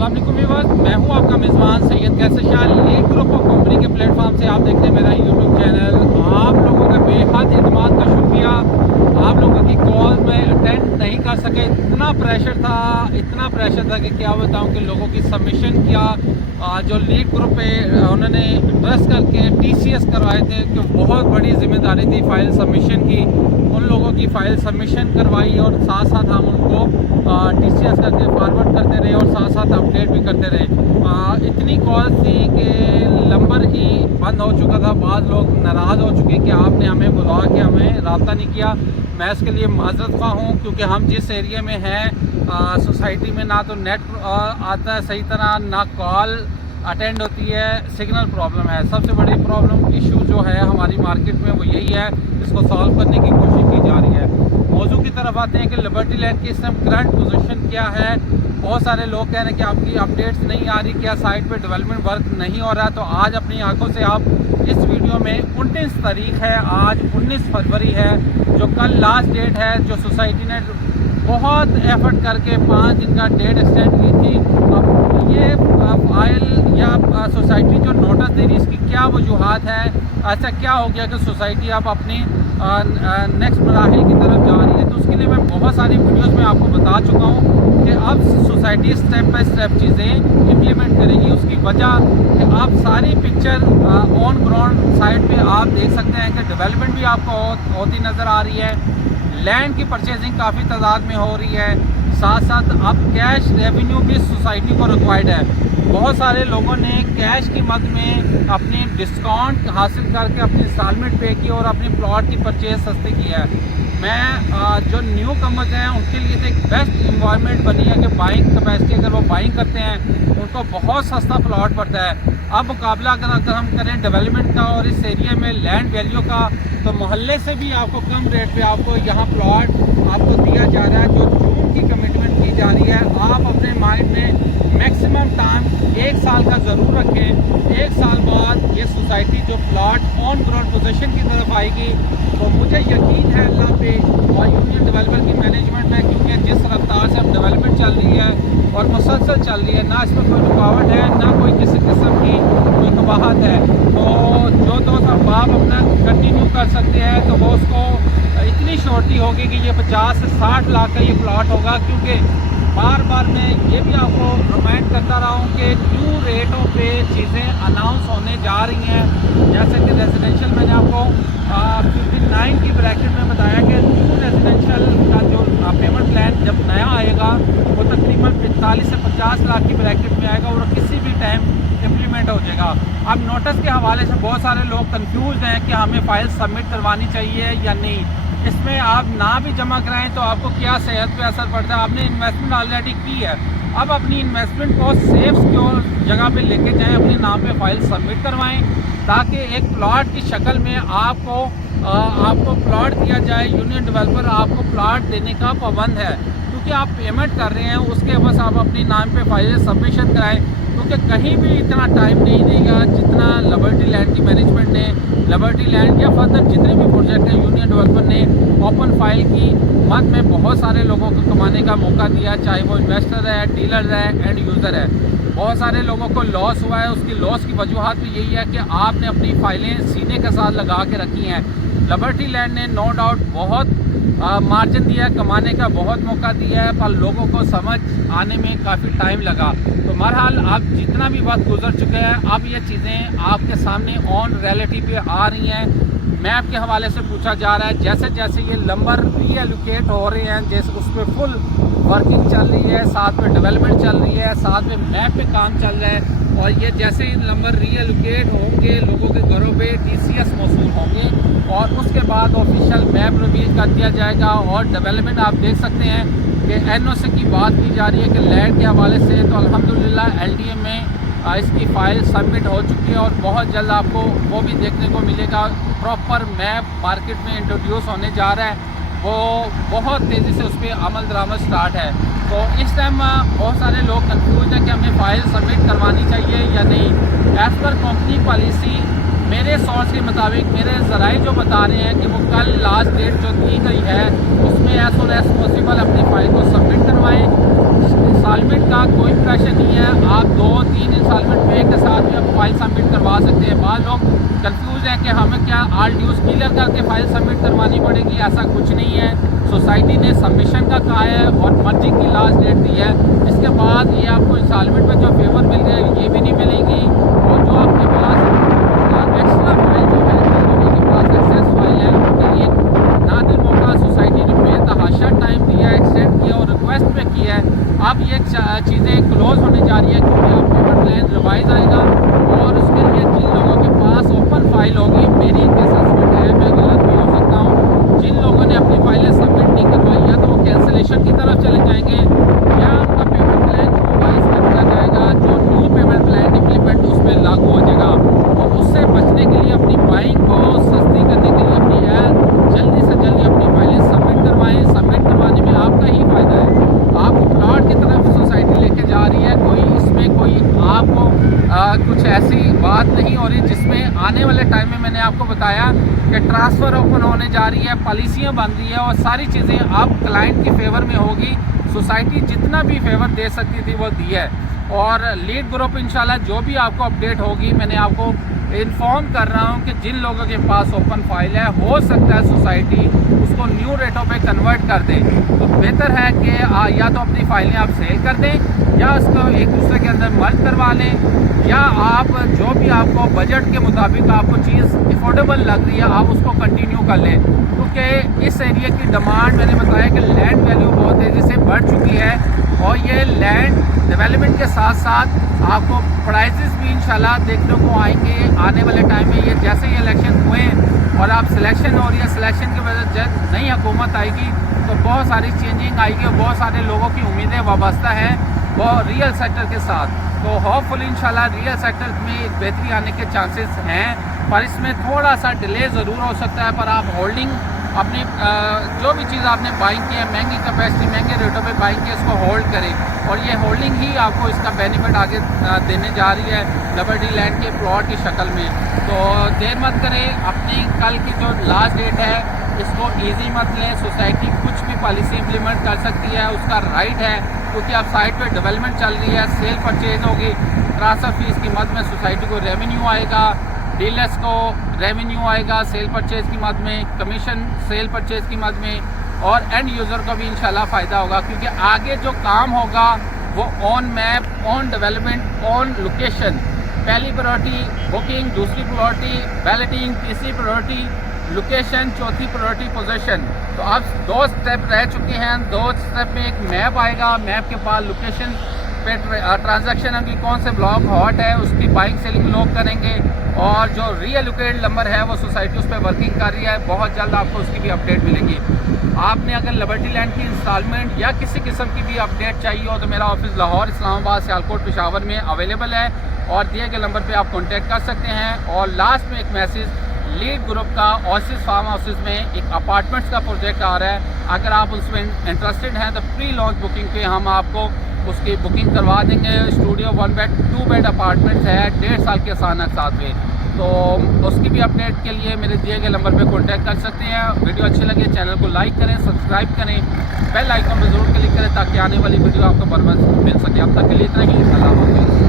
अस्सलाम वालेकुम व्यूअर्स, मैं हूं आपका मेज़बान Syed Kaiser Shah. Lead group of company के प्लेटफॉर्म से आप देख रहे हैं मेरा यूट्यूब चैनल। आप लोगों का बेहद एतमाद का शुक्रिया। आप लोगों की कॉल मैं अटेंड नहीं कर सके, इतना प्रेशर था कि क्या बताऊं कि लोगों की सबमिशन किया जो लीड ग्रुप पे उन्होंने ट्रस्ट करके TCS करवाए थे कि बहुत बड़ी जिम्मेदारी थी फाइल सबमिशन की। उन लोगों की फ़ाइल सबमिशन करवाई और साथ साथ हम उनको TCS करके फॉरवर्ड करते रहे और साथ साथ अपडेट भी करते रहे। इतनी कॉल थी कि नंबर ही बंद हो चुका था। बाद लोग नाराज़ हो चुके कि आपने हमें बुला के हमें रब्ता नहीं किया। मैं इसके लिए माजरत ख्वाह हूँ, क्योंकि हम जिस एरिया में हैं सोसाइटी में ना तो नेट आता है सही तरह, ना कॉल अटेंड होती है, सिग्नल प्रॉब्लम है। सबसे बड़ी प्रॉब्लम इशू जो है हमारी मार्केट में वो यही है, इसको सॉल्व करने की कोशिश की जा रही है। मौजू की तरफ आते हैं कि लिबर्टी लैंड की इस टाइम करंट पोजीशन क्या है। बहुत सारे लोग कह रहे हैं कि आपकी अपडेट्स नहीं आ रही, क्या साइट पे डेवलपमेंट वर्क नहीं हो रहा है। तो आज अपनी आंखों से आप इस वीडियो में 29 तारीख है, आज 19 फरवरी है, जो कल लास्ट डेट है, जो सोसाइटी ने बहुत एफर्ट करके 5 दिन का डेट एक्सटेंड की थी। अब ये फाइल या सोसाइटी जो नोटिस दे रही है, इसकी क्या वजूहात है? ऐसा क्या हो गया कि सोसाइटी अब अपनी नेक्स्ट मराहिल की तरफ जा रही है? तो उसके लिए मैं बहुत सारी वीडियोस में आपको बता चुका हूँ कि अब सोसाइटी स्टेप बाय स्टेप चीज़ें इम्प्लीमेंट करेगी। उसकी वजह कि आप सारी पिक्चर ऑन ग्राउंड साइड पे आप देख सकते हैं कि डेवलपमेंट भी आपको होती नज़र आ रही है, लैंड की परचेजिंग काफ़ी तादाद में हो रही है, साथ साथ अब कैश रेवेन्यू भी सोसाइटी को रिक्वायर्ड है। बहुत सारे लोगों ने कैश की मद में अपनी डिस्काउंट हासिल करके अपनी इंस्टॉलमेंट पे की और अपनी प्लॉट की परचेज सस्ती की है। मैं जो न्यू कमर्स हैं उनके लिए तो एक बेस्ट इन्वायरमेंट बनी है कि बाइंग कैपेसिटी, अगर वो बाइंग करते हैं उनको बहुत सस्ता प्लॉट पड़ता है। अब मुकाबला अगर हम करें डेवलपमेंट का और इस एरिया में लैंड वैल्यू का, तो मोहल्ले से भी आपको कम रेट पे आपको यहाँ प्लॉट आपको दिया जा रहा है। जो जून की कमिटमेंट की जा रही है, आप अपने माइंड में मैक्सिमम टाइम 1 साल का ज़रूर रखें। 1 साल बाद ये सोसाइटी जो प्लॉट ऑन ग्राउंड पोजीशन की तरफ आएगी, तो मुझे यकीन है अल्लाह पे और यूनियन डेवलपर की मैनेजमेंट में, क्योंकि जिस रफ्तार से अब डेवलपमेंट चल रही है और मुसलसल चल रही है, ना इसमें कोई रुकावट है, ना कोई किसी किस्म की कोई कबाहत है। तो जो दोस्त अहबाब अपना कंटिन्यू कर सकते हैं तो वो उसको इतनी श्योरिटी होगी कि ये 50 से 60 लाख का ये प्लॉट होगा। क्योंकि बार बार मैं ये भी आपको रिमाइंड करता रहा हूँ कि न्यू रेटों पे चीज़ें अनाउंस होने जा रही हैं। जैसे कि रेजिडेंशियल मैंने आपको 59 की ब्रैकेट में बताया कि न्यू रेजिडेंशियल का जो पेमेंट प्लान जब नया आएगा वो तकरीबन 45 से 50 लाख की ब्रैकेट में आएगा और किसी भी टाइम इम्प्लीमेंट हो जाएगा। अब नोटिस के हवाले से बहुत सारे लोग कंफ्यूज हैं कि हमें फ़ाइल सबमिट करवानी चाहिए या नहीं। इसमें आप ना भी जमा कराएं तो आपको क्या सेहत पे असर पड़ता है? आपने इन्वेस्टमेंट ऑलरेडी की है, अब अपनी इन्वेस्टमेंट को सेफ सिक्योर जगह पे लेके जाएं, अपने नाम पे फाइल सबमिट करवाएं, ताकि एक प्लॉट की शक्ल में आपको प्लॉट दिया जाए। यूनियन डेवलपर आपको प्लॉट देने का पाबंद है, क्योंकि आप पेमेंट कर रहे हैं, उसके बस आप अपने नाम पे फाइल सबमिशन कराएं। क्योंकि कहीं भी इतना टाइम नहीं देगा जितना लिबर्टी लैंड की मैनेजमेंट ने, लिबर्टी लैंड या फर्दर जितने भी प्रोजेक्ट हैं यूनियन डेवलपर ने ओपन फाइल की मद में बहुत सारे लोगों को कमाने का मौका दिया, चाहे वो इन्वेस्टर है, डीलर है, एंड यूज़र है। बहुत सारे लोगों को लॉस हुआ है। उसकी लॉस की वजूहत भी यही है कि आपने अपनी फाइलें सीने के साथ लगा के रखी हैं। लिबर्टी लैंड ने नो डाउट बहुत मार्जिन दिया है, कमाने का बहुत मौका दिया है, पर लोगों को समझ आने में काफ़ी टाइम लगा। तो बहरहाल अब जितना भी वक्त गुजर चुके हैं, अब ये चीज़ें आपके सामने ऑन रियलिटी पे आ रही हैं। मैप के हवाले से पूछा जा रहा है, जैसे जैसे ये नंबर रीएलोकेट हो रहे हैं, जैसे उस पर फुल वर्किंग चल रही है, साथ में डेवलपमेंट चल रही है, साथ में मैप पे काम चल रहा है, और ये जैसे ही नंबर रीएलोकेट होंगे लोगों के घरों पे TCS मौसूल होंगे और उसके बाद ऑफिशियल मैप रिवील कर दिया जाएगा। और डेवलपमेंट आप देख सकते हैं कि NOC की बात की जा रही है कि लैंड के हवाले से, तो अल्हम्दुलिल्लाह LDA में इसकी फ़ाइल सबमिट हो चुकी है और बहुत जल्द आपको वो भी देखने को मिलेगा। प्रॉपर मैप मार्केट में इंट्रोड्यूस होने जा रहा है, वो बहुत तेज़ी से उस पर अमल दरामद स्टार्ट है। तो इस टाइम बहुत सारे लोग कंफ्यूज हैं कि हमें फ़ाइल सबमिट करवानी चाहिए या नहीं। एज़ पर कंपनी पॉलिसी मेरे सोर्स के मुताबिक मेरे ज़राए जो बता रहे हैं कि वो कल लास्ट डेट जो दी गई है उसमें एज सुन एज पॉसिबल अपनी फ़ाइल को सबमिट करवाएं। इंस्टॉलमेंट का कोई प्रेशर नहीं है, आप 2-3 इंस्टॉलमेंट पे के साथ भी आप फाइल सबमिट करवा सकते हैं। बाद लोग कंफ्यूज हैं कि हमें क्या ऑल ड्यूज़ क्लियर करके फाइल सबमिट करवानी पड़ेगी, ऐसा कुछ नहीं है। सोसाइटी ने सबमिशन का कहा है और मर्जी की लास्ट डेट दी है। इसके बाद ये आपको इंस्टॉलमेंट में जो फेवर मिल रहे हैं ये भी नहीं मिलेंगी, और जो आपके पास एक्स्ट्रा फाइल जो है जिनके पास एक्सेस फाइल है उनके लिए नादिर मौका सोसाइटी ने बेतहाशा टाइम दिया है, एक्सटेंड किया और रिक्वेस्ट पे किया है। अब ये चीज़ें क्लोज होने जा रही है क्योंकि अब पेमेंट प्लान रिवाइज आएगा और उसके लिए जिन लोगों के पास ओपन फाइल होगी, मेरी एक असेसमेंट है, मैं गलत भी हो सकता हूँ, जिन लोगों ने अपनी फाइलें सबमिट नहीं करवाई या तो वो कैंसिलेशन की तरफ चले जाएंगे या उनका पेमेंट प्लान रिवाइज कर दिया जाएगा, जो न्यू पेमेंट प्लान इम्प्लीमेंट उस पर लागू हो जाएगा। और उससे बचने के लिए अपनी बाइंग को सस्ती करने के लिए अपनी जल्दी से जल्दी अपनी फाइलें सबमिट करवाएं। सबमिट करवाने में आपका ही फ़ायदा है, आपको प्लॉट की तरफ सोसाइटी लेके जा रही है, कोई इसमें कोई आपको कुछ ऐसी बात नहीं हो रही जिसमें आने वाले टाइम में मैंने आपको बताया कि ट्रांसफ़र ओपन होने जा रही है, पॉलिसियाँ बन रही है और सारी चीज़ें अब क्लाइंट की फेवर में होगी। सोसाइटी जितना भी फेवर दे सकती थी वो दी है। और लीड ग्रुप इंशाल्लाह जो भी आपको अपडेट होगी मैं आपको इन्फॉर्म कर रहा हूँ कि जिन लोगों के पास ओपन फाइल है हो सकता है सोसाइटी उसको न्यू रेटों पे कन्वर्ट कर दे, तो बेहतर है कि या तो अपनी फाइलें आप सेल कर दें या उसको एक दूसरे के अंदर मर्ज करवा लें, या आप जो भी आपको बजट के मुताबिक आपको चीज़ अफोर्डेबल लग रही है आप उसको कंटिन्यू कर लें। क्योंकि इस एरिया की डिमांड मैंने बताया कि लैंड वैल्यू बहुत तेज़ी से बढ़ चुकी है और ये लैंड डेवलपमेंट के साथ साथ आपको प्राइसेस भी इंशाल्लाह देखने को आएंगे आने वाले टाइम में। ये जैसे ही इलेक्शन हुए और आप सिलेक्शन हो रही है, सिलेक्शन की वजह से जब नई हुकूमत आएगी तो बहुत सारी चेंजिंग आएगी और बहुत सारे लोगों की उम्मीदें वाबस्ता हैं वो रियल सेक्टर के साथ। तो होपफुली इंशाल्लाह रियल सेक्टर में एक बेहतरी आने के चांसेस हैं, पर इसमें थोड़ा सा डिले ज़रूर हो सकता है। पर आप होल्डिंग अपनी जो भी चीज़ आपने बाइंग की है महंगी कैपेसिटी महंगे रेटों पे बाइंग की इसको होल्ड करें और ये होल्डिंग ही आपको इसका बेनिफिट आगे देने जा रही है लिबर्टी लैंड के प्लॉट की शक्ल में। तो देर मत करें, अपनी कल की जो लास्ट डेट है इसको ईजी मत लें। सोसाइटी कुछ भी पॉलिसी इम्प्लीमेंट कर सकती है, उसका राइट है, क्योंकि अब साइट पर डेवलपमेंट चल रही है, सेल परचेज होगी, ट्रांसफ़र फीस की मद में सोसाइटी को रेवेन्यू आएगा, डीलर्स को रेवेन्यू आएगा सेल परचेज की मद में, कमीशन सेल परचेज की मद में, और एंड यूज़र को भी इंशाल्लाह फ़ायदा होगा क्योंकि आगे जो काम होगा वो on map, on development, on location, पहली प्रायोरिटी बुकिंग, दूसरी प्रायोरिटी बैलेटिंग, तीसरी प्रायोरिटी लोकेशन, चौथी प्रायोरिटी पोजीशन। तो अब 2 स्टेप रह चुके हैं, 2 स्टेप में एक मैप आएगा, मैप के बाद लोकेशन पे ट्रांजैक्शन की कौन से ब्लॉक हॉट है उसकी बाइंग सेलिंग लोग करेंगे, और जो रीएलोकेटेड नंबर है वो सोसाइटी उस पर वर्किंग कर रही है। बहुत जल्द आपको उसकी भी अपडेट मिलेगी। आपने अगर लिबर्टी लैंड की इंस्टॉलमेंट या किसी किस्म की भी अपडेट चाहिए हो तो मेरा ऑफिस लाहौर, इस्लामाबाद, सियालकोट, पेशावर में अवेलेबल है और दिए गए नंबर पे आप कांटेक्ट कर सकते हैं। और लास्ट में एक मैसेज, लीड ग्रुप का ओसिस फार्म हाउसेस में एक अपार्टमेंट्स का प्रोजेक्ट आ रहा है, अगर आप उसमें इंटरेस्टेड हैं तो प्री लॉन्च बुकिंग पे हम आपको उसकी बुकिंग करवा देंगे। स्टूडियो 1 बेड 2 बेड अपार्टमेंट्स है, 1.5 साल के अचानक साथ में, तो उसकी भी अपडेट के लिए मेरे दिए गए नंबर पे कांटेक्ट कर सकते हैं। वीडियो अच्छी लगे चैनल को लाइक करें, सब्सक्राइब करें, बेल आइकन पर जरूर क्लिक करें ताकि आने वाली वीडियो आपको बर वक्त मिल सके। अब तक के लिए इतना ही, अल्लाह हाफ़िज़।